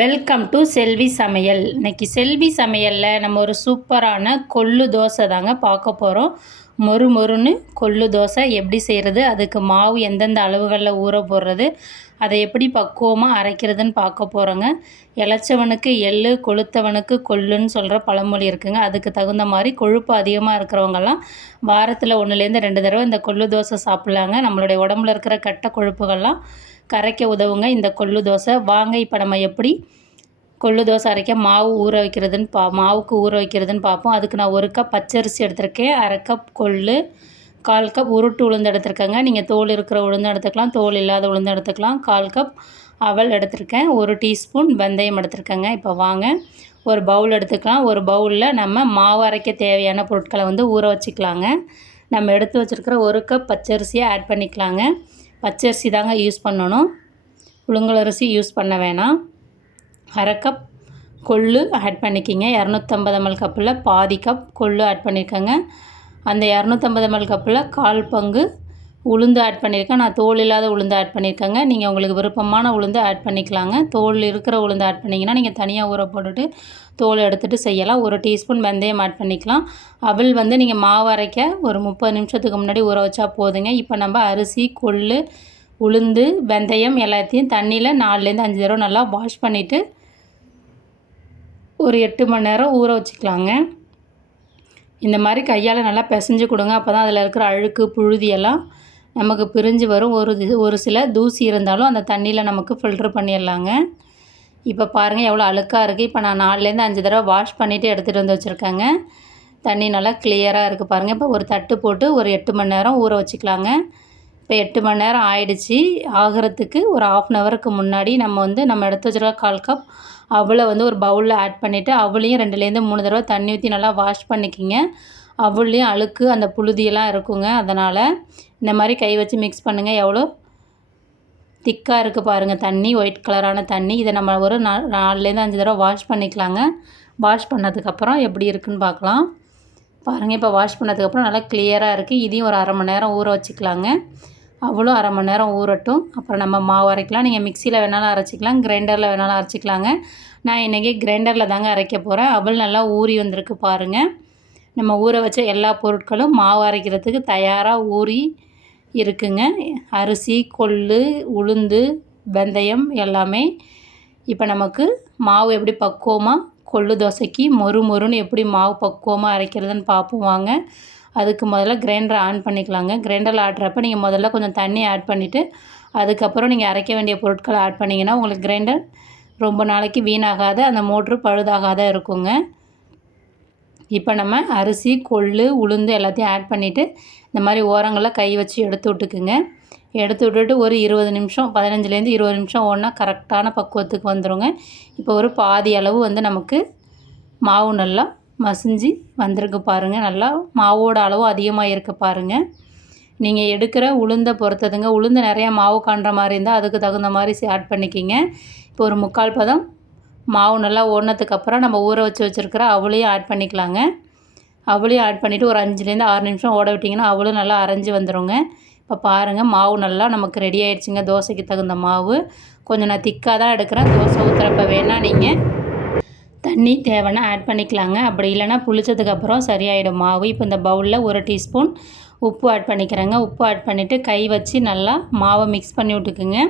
Welcome to செல்வி சமையல். இன்னைக்கு செல்வி சமையலில் நம்ம ஒரு சூப்பரான கொள்ளு தோசை தாங்க பார்க்க போகிறோம். மொறு மொறுன்னு கொள்ளு தோசை எப்படி செய்கிறது, அதுக்கு மாவு எந்தெந்த அளவுகளில் ஊற போடுறது, அதை எப்படி பக்குவமாக அரைக்கிறதுன்னு பார்க்க போகிறோங்க. இளைச்சவனுக்கு எள்ளு, கொளுத்தவனுக்கு கொள்ளுன்னு சொல்கிற பழமொழி இருக்குங்க. அதுக்கு தகுந்த மாதிரி கொழுப்பு அதிகமாக இருக்கிறவங்கெல்லாம் வாரத்தில் 1லேருந்து 2 தடவை இந்த கொள்ளு தோசை சாப்பிட்லாங்க. நம்மளுடைய உடம்புல இருக்கிற கெட்ட கொழுப்புகள்லாம் கரைக்க உதவுங்க இந்த கொள்ளு தோசை. வாங்க இப்போ நம்ம எப்படி கொள்ளு தோசை அரைக்க மாவுக்கு ஊற வைக்கிறதுன்னு பார்ப்போம். அதுக்கு நான் 1 கப் பச்சரிசி எடுத்திருக்கேன், 1/2 கப் கொள்ளு, 1/4 கப் உருட்டு உளுந்து எடுத்திருக்கேங்க. நீங்கள் தோல் இருக்கிற உளுந்து எடுத்துக்கலாம், தோல் இல்லாத உளுந்து எடுத்துக்கலாம். 1/4 கப் அவல் எடுத்திருக்கேன், 1 டீஸ்பூன் வெந்தயம் எடுத்திருக்கேங்க. இப்போ வாங்க ஒரு பவுல் எடுத்துக்கலாம். ஒரு பவுலில் நம்ம மாவு அரைக்க தேவையான பொருட்களை ஊற வச்சுக்கலாங்க. நம்ம எடுத்து வச்சுருக்கிற 1 கப் பச்சரிசியை ஆட் பண்ணிக்கலாங்க. பச்சரிசி தாங்க யூஸ் பண்ணணும், புழுங்கலரிசி யூஸ் பண்ண வேணாம். 1/2 கப் கொள்ளு ஆட் பண்ணிக்கிங்க. 250 ml கப்பில் பாதி கப் கொள்ளு ஆட் பண்ணியிருக்கேங்க. அந்த 250 ml கப்பில் 1/4 பங்கு உளுந்து ஆட் பண்ணியிருக்கேன். நான் தோல் இல்லாத உளுந்து ஆட் பண்ணியிருக்கேங்க. நீங்கள் உங்களுக்கு விருப்பமான உளுந்து ஆட் பண்ணிக்கலாங்க. தோல் இருக்கிற உளுந்து ஆட் பண்ணிங்கன்னா நீங்கள் தனியாக ஊற போட்டுட்டு தோல் எடுத்துகிட்டு செய்யலாம். 1 டீஸ்பூன் வெந்தயம் ஆட் பண்ணிக்கலாம். அவல் நீங்கள் மாவு அரைக்க ஒரு 30 நிமிஷத்துக்கு முன்னாடி ஊற வச்சா போதுங்க. இப்போ நம்ம அரிசி, கொள்ளு, உளுந்து, வெந்தயம் எல்லாத்தையும் தண்ணியில் 4லேருந்து 5 தடவை நல்லா வாஷ் பண்ணிவிட்டு ஒரு 8 மணி நேரம் ஊற வச்சுக்கலாங்க. இந்த மாதிரி கையால் நல்லா பிசைஞ்சு கொடுங்க. அப்போ தான் அதில் இருக்கிற அழுக்கு, புழுதியெல்லாம் நமக்கு பிரிஞ்சு வரும். ஒரு சில தூசி இருந்தாலும் அந்த தண்ணியில் நமக்கு ஃபில்ட்ரு பண்ணிடலாங்க. இப்போ பாருங்கள் எவ்வளோ அழுக்காக இருக்குது. இப்போ நான் 4லேருந்து 5 தடவை வாஷ் பண்ணிவிட்டு எடுத்துகிட்டு வந்து வச்சுருக்கேங்க. தண்ணி நல்லா கிளியராக இருக்குது பாருங்கள். இப்போ ஒரு தட்டு போட்டு ஒரு 8 மணி நேரம் ஊற வச்சுக்கலாங்க. இப்போ 8 மணி நேரம் ஆயிடுச்சு. ஆகிறதுக்கு ஒரு 1/2 ஹவருக்கு முன்னாடி நம்ம எடுத்து வச்சுருக்க 1/4 கப் அவளை ஒரு பவுலில் ஆட் பண்ணிவிட்டு அவளையும் 2லேருந்து 3 தடவை தண்ணி ஊற்றி நல்லா வாஷ் பண்ணிக்கிங்க. அவள்லேயும் அழுக்கு, அந்த புழுதியெல்லாம் இருக்குங்க. அதனால் இந்த மாதிரி கை வச்சு மிக்ஸ் பண்ணுங்கள். எவ்வளோ திக்காக இருக்குது பாருங்கள் தண்ணி, ஒயிட் கலரான தண்ணி. இதை நம்ம ஒரு 4லேருந்து 5 தடவை வாஷ் பண்ணிக்கலாங்க. வாஷ் பண்ணதுக்கப்புறம் எப்படி இருக்குதுன்னு பார்க்கலாம். பாருங்கள் இப்போ வாஷ் பண்ணதுக்கப்புறம் நல்லா கிளியராக இருக்குது. இதையும் ஒரு 1/2 மணி நேரம் ஊற வச்சுக்கலாங்க. அவ்வளோ 1/2 மணி நேரம் ஊறட்டும். அப்புறம் நம்ம மாவு அரைக்கலாம். நீங்கள் மிக்சியில் வேணாலும் அரைச்சிக்கலாம், கிரைண்டரில் வேணாலும் அரைச்சிக்கலாங்க. நான் இன்றைக்கி கிரைண்டரில் தாங்க அரைக்க போகிறேன். அவல் நல்லா ஊறி வந்திருக்கு பாருங்கள். நம்ம ஊற வச்ச எல்லா பொருட்களும் மாவு அரைக்கிறதுக்கு தயாராக ஊறி இருக்குங்க. அரிசி, கொள்ளு, உளுந்து, வெந்தயம் எல்லாமே. இப்போ நமக்கு மாவு எப்படி பக்குவமாக கொள்ளு தோசைக்கு மொறு மொறுன்னு எப்படி மாவு பக்குவமாக அரைக்கிறதுன்னு பார்ப்போம் வாங்க. அதுக்கு முதல்ல கிரைண்டரை ஆன் பண்ணிக்கலாங்க. கிரைண்டரில் ஆட்டுறப்ப நீங்கள் முதல்ல கொஞ்சம் தண்ணி ஆட் பண்ணிவிட்டு அதுக்கப்புறம் நீங்கள் அரைக்க வேண்டிய பொருட்களை ஆட் பண்ணிங்கன்னா உங்களுக்கு கிரைண்டர் ரொம்ப நாளைக்கு வீணாகாத, அந்த மோட்ரு பழுதாகாத இருக்குங்க. இப்போ நம்ம அரிசி, கொள்ளு, உளுந்து எல்லாத்தையும் ஆட் பண்ணிவிட்டு இந்த மாதிரி ஓரங்களில் கை வச்சு எடுத்து விட்டுக்குங்க. எடுத்து விட்டுட்டு ஒரு 20 நிமிஷம், 15லேருந்து 20 நிமிஷம் ஓடினா கரெக்டான பக்குவத்துக்கு வந்துடுங்க. இப்போ ஒரு பாதி அளவு நமக்கு மாவு நல்லா மசிஞ்சு வந்திருக்கு பாருங்கள். நல்லா மாவோட அளவும் அதிகமாக இருக்குது பாருங்கள். நீங்கள் எடுக்கிற உளுந்தை பொறுத்ததுங்க. உளுந்து நிறையா மாவு காண்ற மாதிரி இருந்தால் அதுக்கு தகுந்த மாதிரி ஆட் பண்ணிக்கிங்க. இப்போ ஒரு 3/4 பதம் மாவு நல்லா ஓடினதுக்கப்புறம் நம்ம ஊற வச்சுருக்கிற அவளையும் ஆட் பண்ணிக்கலாங்க. அவளையும் ஆட் பண்ணிவிட்டு ஒரு 5லேருந்து 6 நிமிஷம் ஓட விட்டிங்கன்னா அவளும் நல்லா அரைஞ்சி வந்துடுங்க. இப்போ பாருங்கள் மாவு நல்லா நமக்கு ரெடி ஆகிடுச்சிங்க. தோசைக்கு தகுந்த மாவு. கொஞ்சம் நான் திக்காக தான் எடுக்கிறேன். தோசை ஊற்றுறப்ப வேணால் நீங்கள் தண்ணி தேவைன்னா ஆட் பண்ணிக்கலாங்க. அப்படி இல்லைன்னா புளிச்சதுக்கப்புறம் சரியாயிடும் மாவு. இப்போ இந்த பவுலில் 1 டீஸ்பூன் உப்பு ஆட் பண்ணிக்கிறேங்க. உப்பு ஆட் பண்ணிவிட்டு கை வச்சு நல்லா மாவை மிக்ஸ் பண்ணி விட்டுக்குங்க.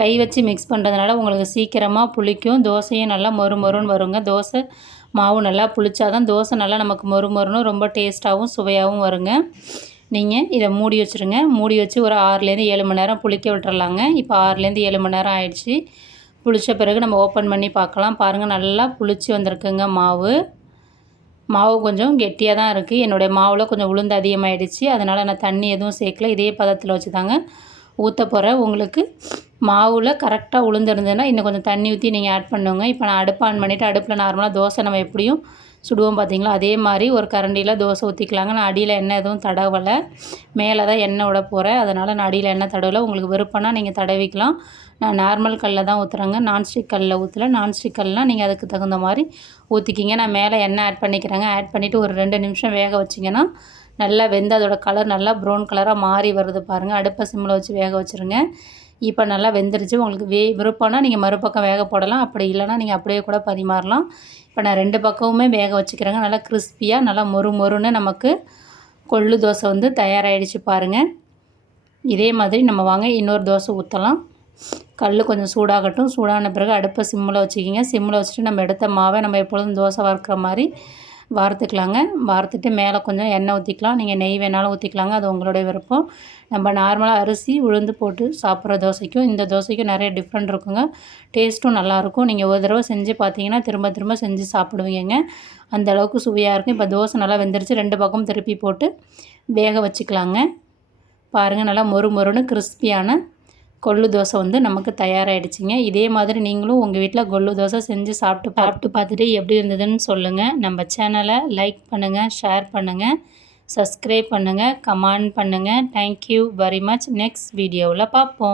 கை வச்சு மிக்ஸ் பண்ணுறதுனால உங்களுக்கு சீக்கிரமாக புளிக்கும். தோசையும் நல்லா மொறு மொறுன்னு வருங்க. தோசை மாவு நல்லா புளிச்சாதான் தோசை நல்லா நமக்கு மொறு மொறுன்னு ரொம்ப டேஸ்ட்டாகவும் சுவையாகவும் வருங்க. நீங்கள் இதை மூடி வச்சுருங்க. மூடி வச்சு ஒரு 6லேருந்து 7 மணி நேரம் புளிக்க விட்டுறலாங்க. இப்போ 6லேருந்து 7 மணி நேரம் ஆயிடுச்சு. புளிச்ச பிறகு நம்ம ஓப்பன் பண்ணி பார்க்கலாம். பாருங்கள் நல்லா புளிச்சு வந்திருக்குங்க மாவு. மாவு கொஞ்சம் கெட்டியாக தான் இருக்குது. என்னுடைய மாவில் கொஞ்சம் உளுந்து அதிகமாகிடுச்சு. அதனால் நான் தண்ணி எதுவும் சேர்க்கல. இதே பதத்தில் வச்சு தாங்க ஊற்ற போகிறேன். உங்களுக்கு மாவில் கரெக்டாக உளுந்து இருந்ததுன்னா இன்னும் கொஞ்சம் தண்ணி ஊற்றி நீங்கள் ஆட் பண்ணுங்க. இப்போ நான் அடுப்பு ஆன் பண்ணிவிட்டு அடுப்பில் நார்மலாக தோசை நம்ம எப்படியும் சுடுவோம் பார்த்தீங்களா, அதே மாதிரி ஒரு கரண்டியில் தோசை ஊற்றிக்கலாங்க. நான் அடியில் எண்ணெய் எதுவும் தடவலை, மேலே தான் எண்ணெய் விட போகிறேன். அதனால் நான் அடியில் எண்ணெய் தடவலை. உங்களுக்கு விருப்பம்னா நீங்கள் தடவிக்கலாம். நான் நார்மல் கல்லில் தான் ஊற்றுறேங்க, நான்ஸ்டிக் கல்லில் ஊற்றல. நான்ஸ்டிக் கல்னால் நீங்கள் அதுக்கு தகுந்த மாதிரி ஊற்றிக்கிங்க. நான் மேலே எண்ணெய் ஆட் பண்ணிக்கிறேங்க. ஆட் பண்ணிவிட்டு ஒரு 2 நிமிஷம் வேக வச்சிங்கன்னா நல்லா வெந்து அதோட கலர் நல்லா ப்ரௌன் கலராக மாறி வருது பாருங்கள். அடுப்பை சிம்மில் வச்சு வேக வச்சுருங்க. இப்போ நல்லா வெந்துருச்சு. உங்களுக்கு விருப்பம்னா நீங்கள் மறுபக்கம் வேக போடலாம். அப்படி இல்லைனா நீங்கள் அப்படியே கூட பரிமாறலாம். இப்போ நான் 2 பக்கமுமே வேக வச்சுக்கிறேங்க. நல்லா கிறிஸ்பியாக நல்லா மொறு மொறுன்னு நமக்கு கொள்ளு தோசை வந்து தயாராகிடுச்சு பாருங்கள். இதே மாதிரி நம்ம வாங்க இன்னொரு தோசை ஊற்றலாம். கல் கொஞ்சம் சூடாகட்டும். சூடான பிறகு அடுப்பை சிம்மில் வச்சுக்கிங்க. சிம்மில் வச்சுட்டு நம்ம எடுத்த மாவை நம்ம எப்பொழுதும் தோசை வறுக்கிற மாதிரி வார்த்துக்கலாங்க. வார்த்துட்டு மேலே கொஞ்சம் எண்ணெய் ஊற்றிக்கலாம். நீங்கள் நெய் வேணாலும் ஊற்றிக்கலாங்க. அது உங்களுடைய விருப்பம். நம்ம நார்மலாக அரிசி உளுந்து போட்டு சாப்பிட்ற தோசைக்கும் இந்த தோசைக்கும் நிறைய டிஃப்ரெண்ட் இருக்குங்க. டேஸ்ட்டும் நல்லாயிருக்கும். நீங்கள் ஒரு தடவை செஞ்சு பார்த்தீங்கன்னா திரும்ப திரும்ப செஞ்சு சாப்பிடுவீங்க. அந்தளவுக்கு சுவையாக இருக்கும். இப்போ தோசை நல்லா வெந்துருச்சு. 2 பக்கமும் திருப்பி போட்டு வேக வச்சுக்கலாங்க. பாருங்கள் நல்லா மொறு மொறுன்னு கிறிஸ்பியான கொள்ளு தோசை வந்து நமக்கு தயாராகிடுச்சிங்க. இதே மாதிரி நீங்களும் உங்கள் வீட்டில் கொள்ளு தோசை செஞ்சு சாப்பிட்டு பார்த்துட்டு எப்படி இருந்ததுன்னு சொல்லுங்கள். நம்ம சேனலை லைக் பண்ணுங்கள், ஷேர் பண்ணுங்கள், சப்ஸ்கிரைப் பண்ணுங்கள், கமெண்ட் பண்ணுங்கள். Thank you very much. நெக்ஸ்ட் வீடியோவில் பார்ப்போம்.